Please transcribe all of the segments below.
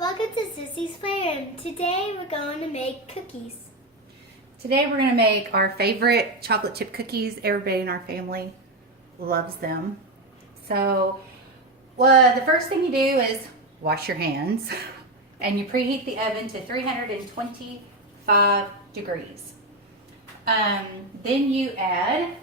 welcome to Sissy's Playroom. Today we're going to make cookies. Today we're going to make our favorite chocolate chip cookies. Everybody in our family loves them. So the first thing you do is wash your hands and you preheat the oven to 325 degrees. Then you add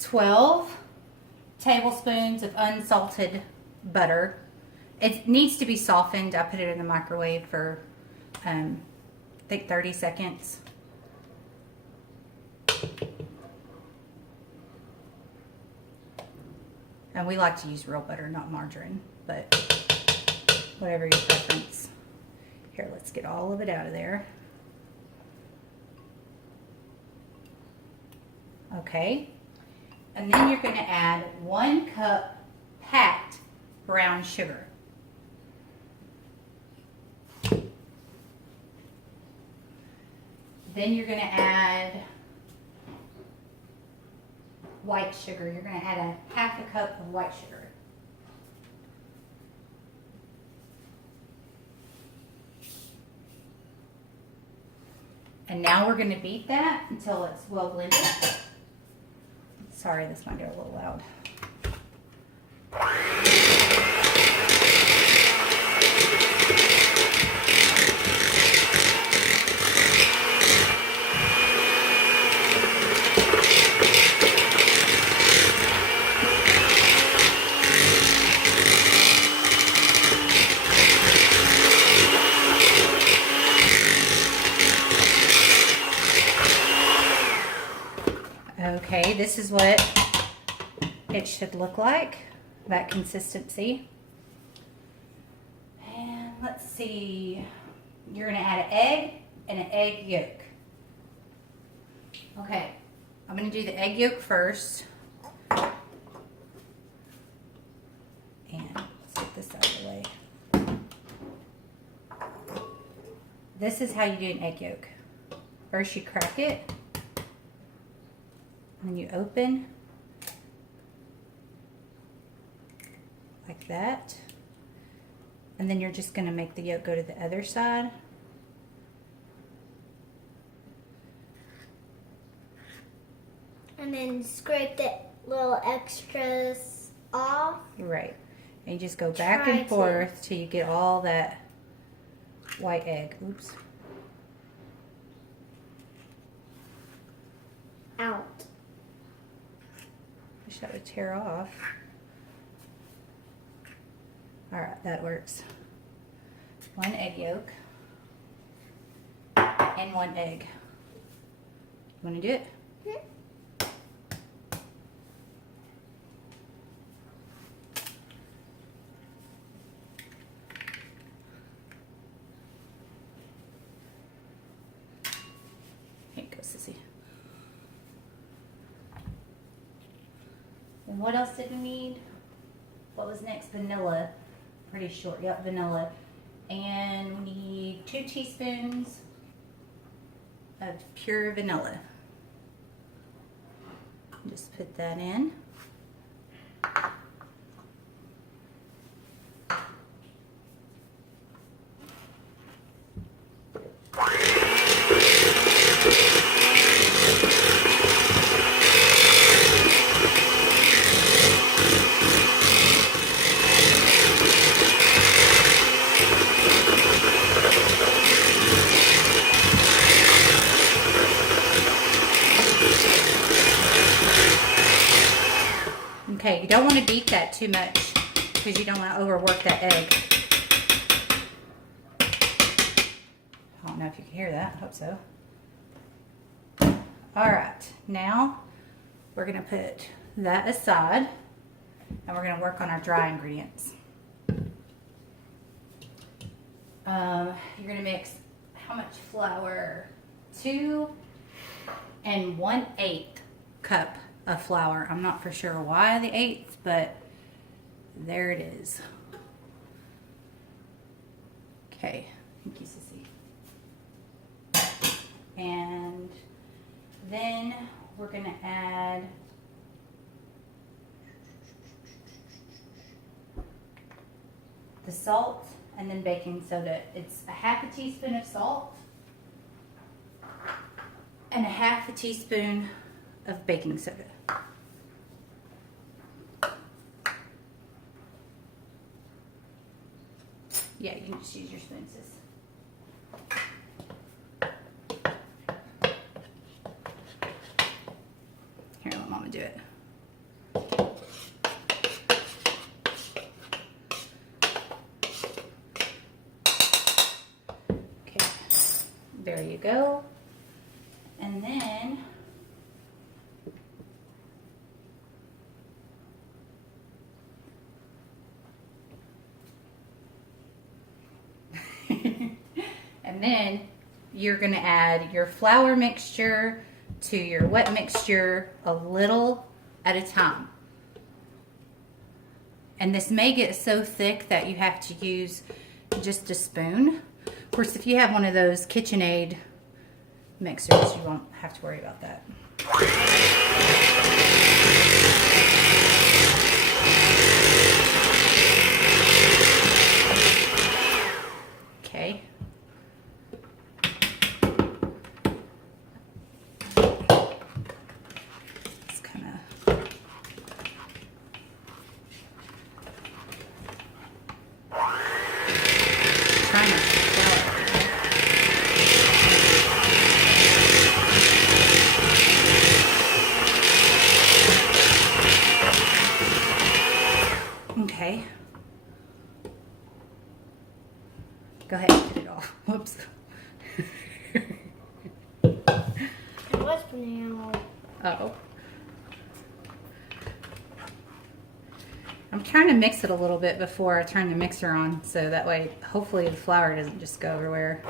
12 tablespoons of unsalted butter. It needs to be softened. I put it in the microwave for I think 30 seconds. And we like to use real butter, not margarine, but whatever your preference. Here, let's get all of it out of there. Okay. And then you're going to add 1 cup packed brown sugar. Then you're going to add white sugar. You're going to add a half a cup of white sugar. And now we're going to beat that until it's well blended. Sorry, this might get a little loud. Okay, this is what it should look like, that consistency. And let's see, you're going to add an egg and an egg yolk. Okay, I'm going to do the egg yolk first. And let's get this out of the way. This is how you do an egg yolk. First you crack it. And you open like that, and then you're just going to make the yolk go to the other side. And then scrape the little extras off. Right. And you just go back and forth till you get all that white egg. Oops. Out. Wish that would tear off. Alright, that works. 1 egg yolk and 1 egg. You want to do it? Mm-hmm. Here you go, Sissy. And what else did we need? What was next? Vanilla. Pretty short. Yep, vanilla. And we need 2 teaspoons of pure vanilla. Just put that in. Okay, you don't want to beat that too much because you don't want to overwork that egg. I don't know if you can hear that. I hope so. Alright, now we're going to put that aside and we're going to work on our dry ingredients. You're going to mix how much flour? 2 1/8 cup of flour. I'm not for sure why the 1/8, but there it is. Okay, thank you, Sissy. And then we're going to add the salt, and then baking soda. It's a half a teaspoon of salt and a half a teaspoon of baking soda. Yeah, you can just use your spoon, sis. Here, let Mama do it. Okay, there you go. And then and then you're going to add your flour mixture to your wet mixture a little at a time. And this may get so thick that you have to use just a spoon. Of course, if you have one of those KitchenAid mixers, you won't have to worry about that. Okay. It's kind of trying to okay. Go ahead and get it off. Whoops. What's banana? Uh-oh. I'm trying to mix it a little bit before I turn the mixer on, so that way hopefully the flour doesn't just go everywhere.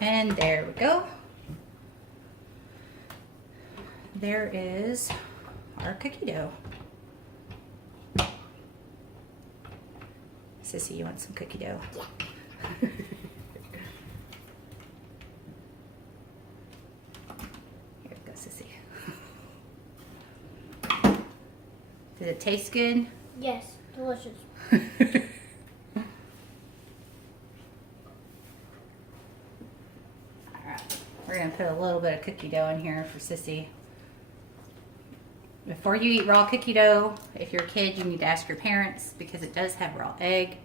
And there we go. There is our cookie dough. Sissy, you want some cookie dough? Here we go, Sissy. Does it taste good? Yes, delicious. We're going to put a little bit of cookie dough in here for Sissy. Before you eat raw cookie dough, if you're a kid, you need to ask your parents because it does have raw egg.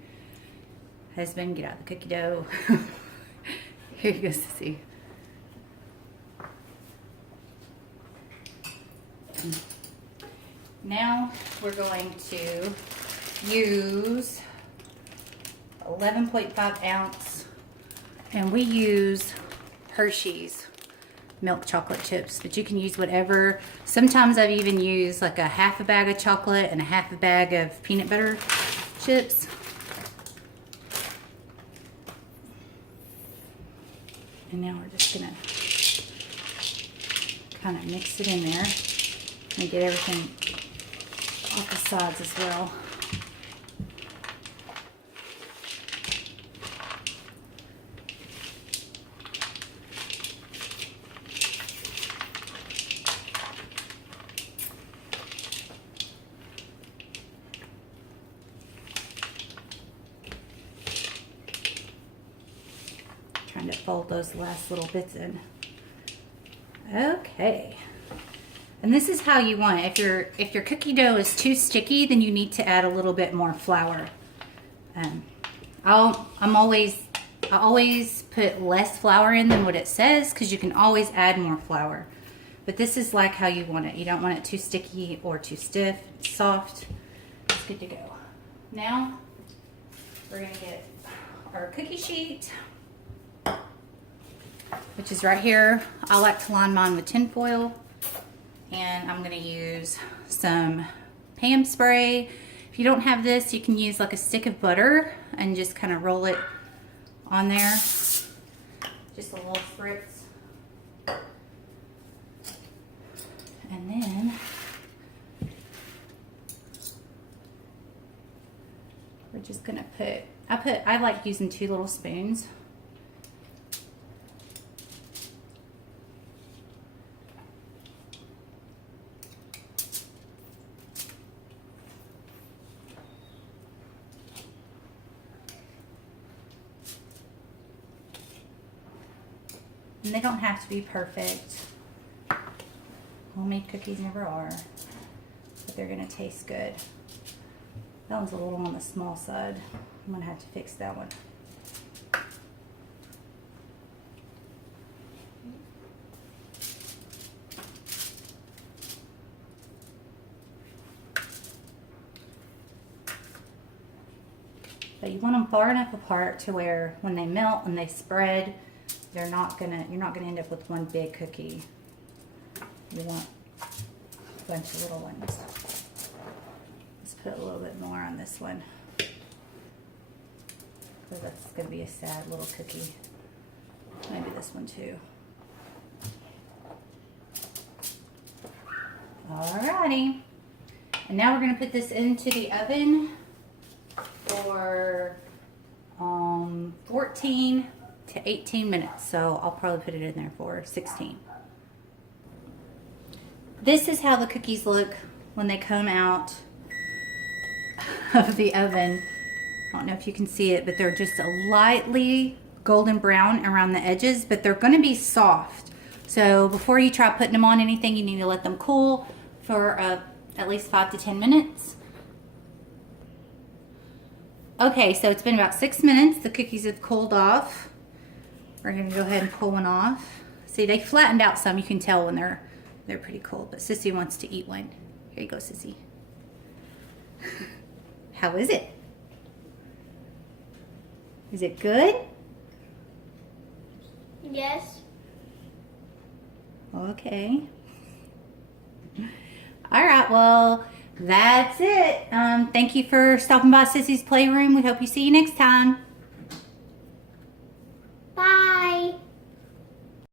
Husband, get out the cookie dough. Here you go, Sissy. Now we're going to use 11.5 ounce, and we use Hershey's milk chocolate chips, but you can use whatever. Sometimes I've even used like a half a bag of chocolate and a half a bag of peanut butter chips. And now we're just gonna kind of mix it in there and get everything off the sides as well. Trying to fold those last little bits in. Okay. And this is how you want it. If your cookie dough is too sticky, then you need to add a little bit more flour. I always put less flour in than what it says because you can always add more flour. But this is like how you want it. You don't want it too sticky or too stiff. It's soft. It's good to go. Now we're gonna get our cookie sheet, which is right here. I like to line mine with tin foil. And I'm gonna use some Pam spray. If you don't have this, you can use like a stick of butter and just kind of roll it on there. Just a little spritz. And then we're just gonna I like using 2 little spoons. And they don't have to be perfect. Homemade cookies never are, but they're gonna taste good. That one's a little on the small side. I'm gonna have to fix that one. But you want them far enough apart to where when they melt and they spread, you're not gonna end up with one big cookie. You want a bunch of little ones. Let's put a little bit more on this one, because that's gonna be a sad little cookie. Maybe this one too. Alrighty. And now we're gonna put this into the oven for 14 to 18 minutes. So I'll probably put it in there for 16. This is how the cookies look when they come out of the oven. I don't know if you can see it, but they're just a lightly golden brown around the edges, but they're going to be soft. So before you try putting them on anything, you need to let them cool for at least 5 to 10 minutes. Okay, so it's been about 6 minutes. The cookies have cooled off. We're going to go ahead and pull one off. See, they flattened out some. You can tell when they're pretty cold, but Sissy wants to eat one. Here you go, Sissy. How is it? Is it good? Yes. Okay. All right, well, that's it. Thank you for stopping by Sissy's Playroom. We hope you see you next time. Bye.